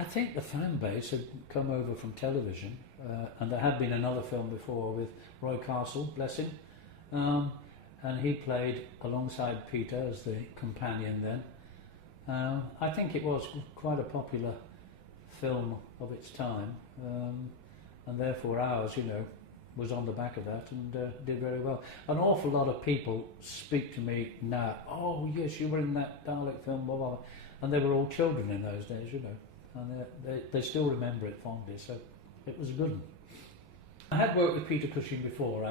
I think the fan base had come over from television, and there had been another film before with Roy Castle, bless him, and he played alongside Peter as the companion then. I think it was quite a popular film of its time, and therefore ours, was on the back of that and did very well. An awful lot of people speak to me now, oh yes, you were in that Dalek film, blah, blah, blah. And they were all children in those days, and they still remember it fondly, so it was a good one. I had worked with Peter Cushing before,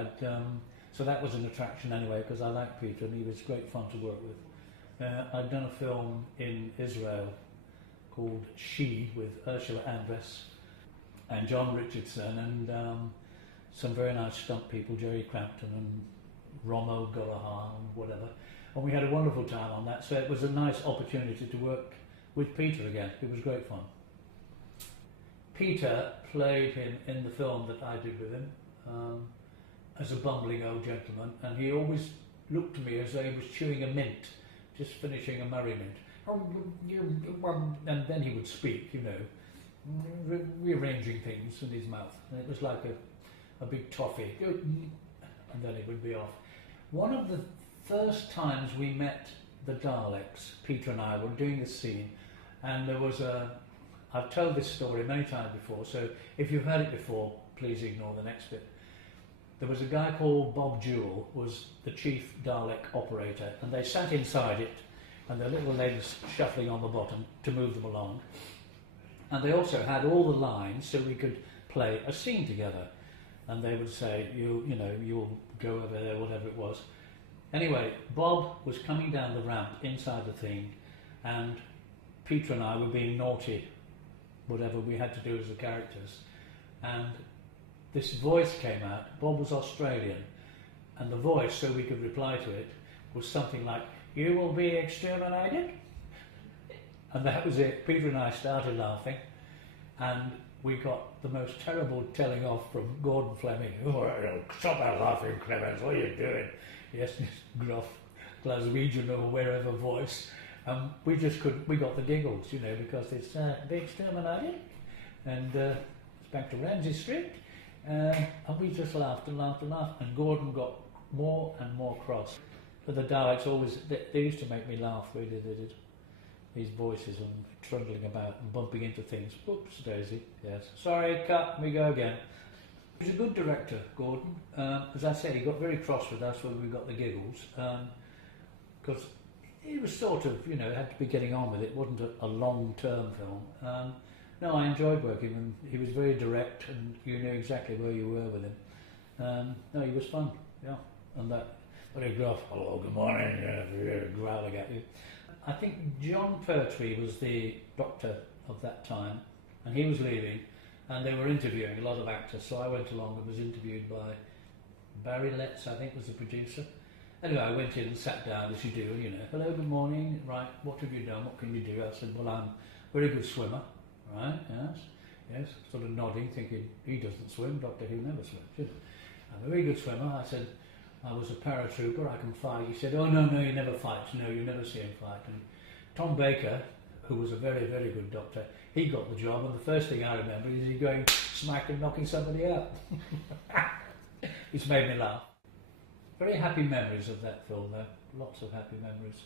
so that was an attraction anyway, because I liked Peter and he was great fun to work with. I'd done a film in Israel called She with Ursula Andress and John Richardson and some very nice stunt people, Jerry Crampton and Romo Golahan and whatever. And we had a wonderful time on that, so it was a nice opportunity to work with Peter again. It was great fun. Peter played him in the film that I did with him as a bumbling old gentleman, and he always looked to me as though he was chewing a mint, just finishing a Murray mint. And then he would speak, rearranging things in his mouth. And it was like a big toffee, and then it would be off. One of the first times we met the Daleks, Peter and I were doing this scene, and there was I've told this story many times before, so if you've heard it before, please ignore the next bit. There was a guy called Bob Jewell, was the chief Dalek operator, and they sat inside it, and their little legs shuffling on the bottom to move them along. And they also had all the lines so we could play a scene together. And they would say, you'll go over there, whatever it was. Anyway, Bob was coming down the ramp inside the thing, and Peter and I were being naughty, whatever we had to do as the characters. And this voice came out. Bob was Australian, and the voice, so we could reply to it, was something like, "You will be exterminated." And that was it. Peter and I started laughing, and we got the most terrible telling off from Gordon Fleming. "Oh, stop that laughing, Cribbins, what are you doing?" Yes, this gruff Glaswegian or wherever voice. We just couldn't, we got the giggles, because it's be exterminated, and it's back to Ramsey Street, and we just laughed and laughed and laughed, and Gordon got more and more cross. But the Daleks always, they used to make me laugh, really, they did. These voices and trundling about and bumping into things. Whoops, Daisy, yes. Sorry, cut, we go again. He was a good director, Gordon. As I say, he got very cross with us when we got the giggles, because he was sort of, had to be getting on with it. It wasn't a long-term film. No, I enjoyed working with him. He was very direct, and you knew exactly where you were with him. No, he was fun, yeah. And that very gruff, "Hello, good morning," growling at you. I think John Pertwee was the doctor of that time, and he was leaving, and they were interviewing a lot of actors, so I went along and was interviewed by Barry Letts, I think was the producer. Anyway, I went in and sat down, as you do, "Hello, good morning, right, what have you done, what can you do?" I said, "Well, I'm a very good swimmer." "Right, yes," sort of nodding, thinking, he doesn't swim, Doctor Who never swims. "I'm a very good swimmer." I said, "I was a paratrooper, I can fight." He said, "Oh, no, you never fight. No, you never see him fight." And Tom Baker, who was a very, very good doctor, he got the job, and the first thing I remember is he going smack and knocking somebody out. It's made me laugh. Very happy memories of that film, though. Lots of happy memories.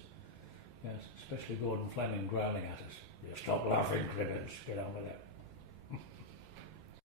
Yes, especially Gordon Fleming growling at us. "You stop laughing, Cribbins, get on with it."